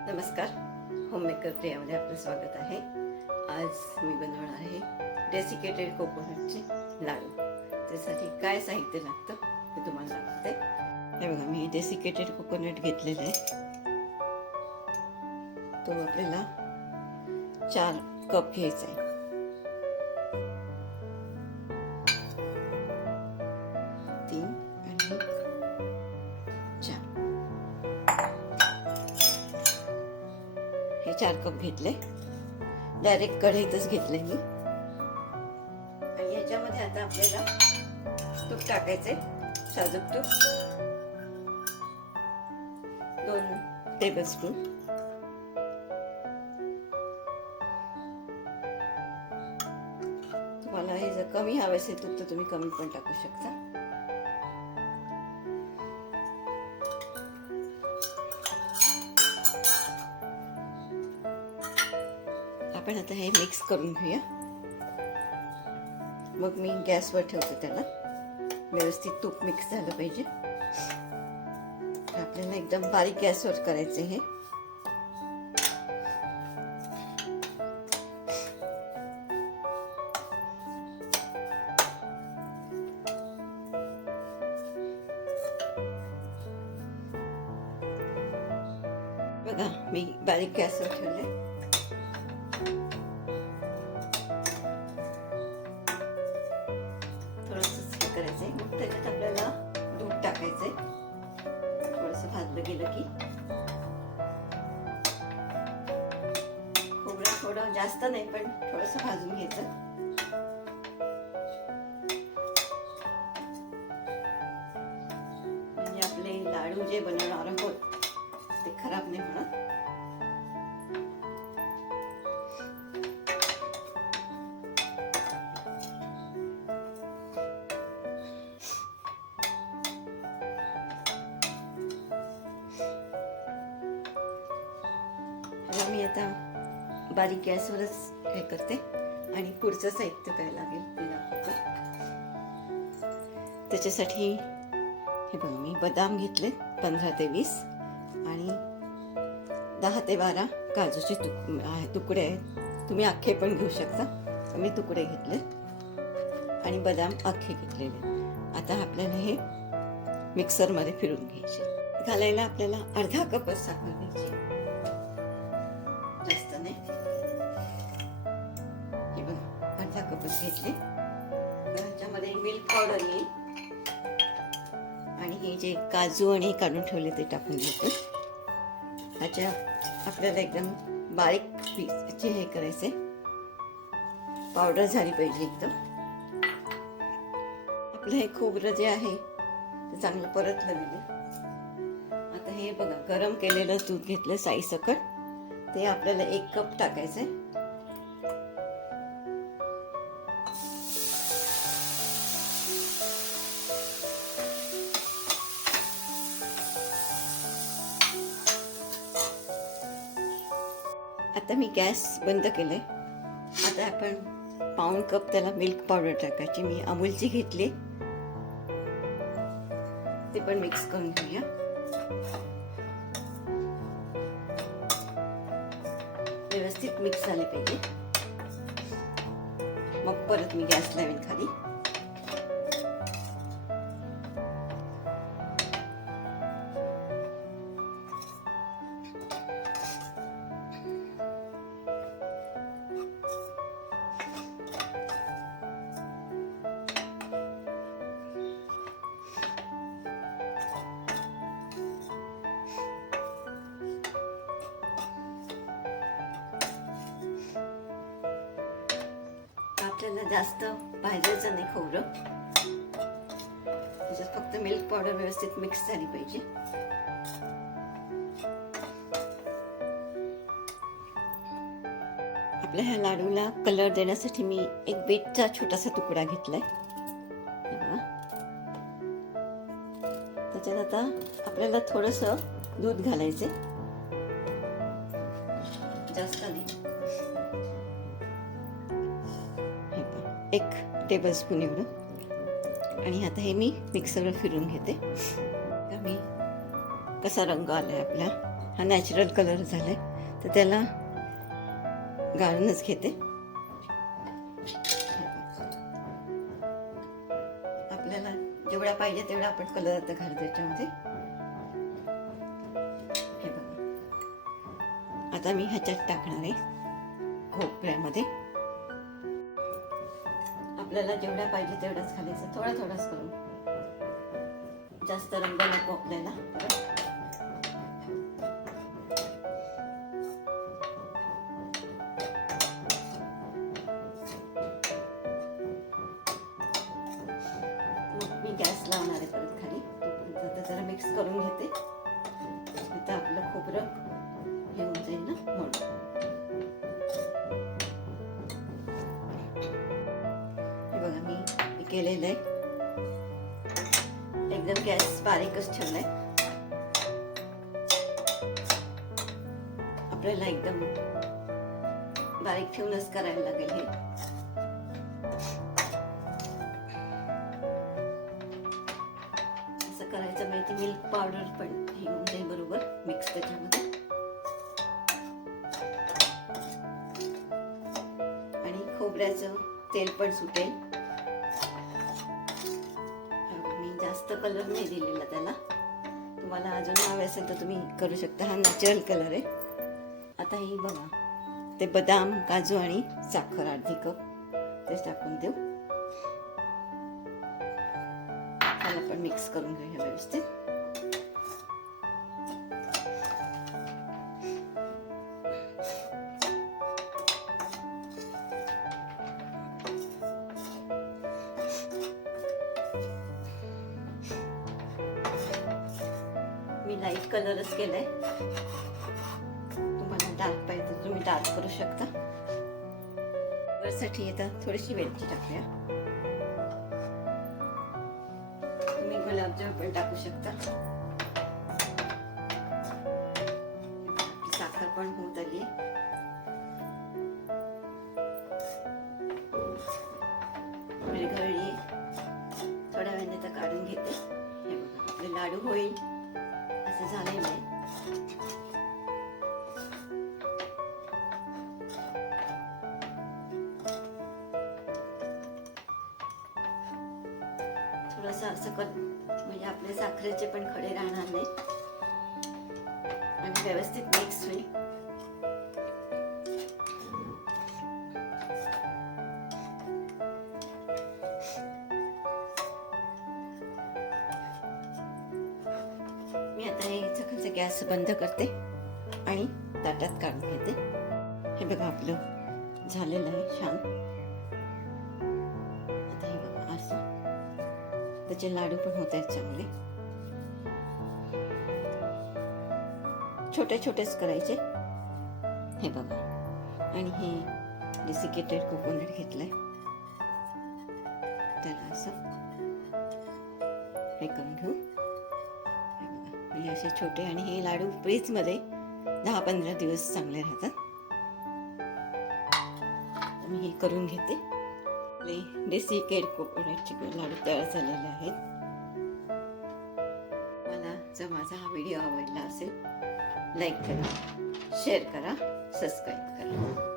नमस्कार होममेकर प्रियामध्ये आपलं स्वागत आहे. आज मी बनवणार आहे डेसिकेटेड कोकोनटचे लाडू. त्यासाठी काय साहित्य लागतं ते तुम्हाला दाखवते. हे बघा मी डेसिकेटेड कोकोनट घेतलेलं आहे. तो आपल्याला चार कप घ्यायचा आहे. हे चार कप घेतले. डायरेक्ट कढईतच घेतले मी. आणि याच्यामध्ये आता आपल्याला तूप टाकायचे साजूक तूप. दोन टेबल स्पून तुम्हाला हे जर कमी हवे असेल तूप तर तुम्ही कमी पण टाकू शकता. आता हे मिक्स करून घेऊया. मग मी गॅसवर ठेवते त्याला. व्यवस्थित तूप मिक्स झालं पाहिजे. आपल्याला एकदम बारीक गॅसवर करायचे हे बघा मी बारीक गॅसवर ठेवले थोडंसं हे मग त्याच्यात आपल्याला दूध टाकायचंय. थोडंसं भाजलं गेलं की. खोबरा थोडं जास्त नाही पण थोडंसं भाजून घ्यायचं. म्हणजे आपले लाडू जे बनवणार आहोत तेव्हा मी आता बारीक गॅसवरच हे करते आणि पुढचं साहित्य काय लागेल ते त्याच्यासाठी हे बघा मी बदाम घेतले पंधरा ते वीस आणि दहा ते बारा काजूचे तुक आहे- तुकडे आहेत. तुम्ही अख्खे पण घेऊ शकता. मी तुकडे घेतले आणि बदाम अख्खे घेतलेले आता आपल्याला हे मिक्सरमध्ये फिरून घ्यायचे. घालायला आपल्याला अर्धा कपच साखर घ्यायची नाही हे बघा अर्धा कपच घेतले. ह्याच्यामध्ये मिल्क पावडर येईल. आणि हे जे काजू आणि हे काढून ठेवले ते टाकून घेतो ह्याच्या आपल्याला एकदम बारीक पीसचे हे करायचे. पावडर झाली पाहिजे एकदम. आपलं हे खोबरं जे आहे ते चांगलं परतलं गेलं. आता हे बघा गरम केलेलं दूध घेतलं साईसकट. ते आपल्याला एक कप टाकायचे आता मी गॅस बंद केले आता आपण पाऊण कप त्याला मिल्क पावडर टाकायची. मी अमूलची घेतली. ते पण मिक्स करून घेऊया. व्यवस्थित मिक्स झाले पाहिजे. मग परत मी गॅस लावेन खाली. जास्त भाजायचं नाही खोबरं. त्याच्यात फक्त मिल्क पावडर व्यवस्थित मिक्स झाली पाहिजे. आपल्या ह्या लाडूला कलर देण्यासाठी मी एक बीटचा छोटासा तुकडा घेतलाय. त्याच्यात आता आपल्याला थोडस दूध घालायचं जास्त नाही. एक टेबल स्पून एवढं. आणि आता हे मी मिक्सरवर फिरून घेते. मी कसा रंग आला आहे आपला. हा नॅचरल कलर झाला आहे तर त्याला गाळूनच घेते. आपल्याला जेवढा पाहिजे तेवढा आपण कलर आता घालू त्याच्यामध्ये. हे बघा. आता मी ह्याच्यात टाकणार आहे खोबऱ्यामध्ये. आपल्याला जेवढ्या पाहिजे तेवढ्याच घालायचं थोडा थोडाच करून. जास्त रंग नको आपल्याला. मी गॅस लावणार आहे परत खाली. आता जरा मिक्स करून घेते. इथं आपलं खोबरं हे होऊन जाईल ना म्हणून केलेलं आहे. एकदम गॅस बारीकच ठेवलाय. आपल्याला एकदम बारीक ठेवूनच करायला लागेल हे. असं करायचं माहिती मिल्क पावडर पण हे होऊन जाईल बरोबर मिक्स त्याच्यामध्ये. आणि खोबऱ्याचं तेल पण सुटेल. जास्त कलर नाही दिलेला त्याला. तुम्हाला अजून हवे असेल तर तुम्ही करू शकता. हा नॅचरल कलर आहे. आता ही बघा. ते बदाम काजू आणि साखर अर्धी कप. तेच टाकून देऊ. त्याला पण मिक्स करून घेऊया व्यवस्थित. लाइट कलरच केलाय. तुम्हाला डार्क पाहिजे तर तुम्ही डार्क करू शकता. वरसाठी येतात थोडीशी वेलची टाकूया. तुम्ही गुलाबजाम पण टाकू शकता. साखर पण होत आली विरघळली थोड्या वेळाने तर काढून घेते. हे बघा आपले लाडू होईल. असं झालेलं आहे. थोडंसं असं कर म्हणजे आपले साखरेचे पण खडे राहणार नाही आणि व्यवस्थित मिक्स होईल. हे गॅस बंद करते आणि ताटात काढून घेते. हे बघा आपलं झालेलं आहे छान. आता हे बघा असं. त्याचे लाडू पण होत आहेत चांगले. छोटे छोटेच करायचे. हे बघा. आणि हे डेसिकेटेड कोकोनट घेतलंय. त्याला असं हे करून घेऊ. म्हणजे असे छोटे आणि हे लाडू फ्रीजमध्ये दहा पंधरा दिवस चांगले राहतात. मी हे करून घेते. देसी केड कोकोनटचे लाडू तयार झालेले आहेत. मला जर माझा हा व्हिडिओ आवडला असेल लाईक करा शेअर करा सबस्क्राईब करा.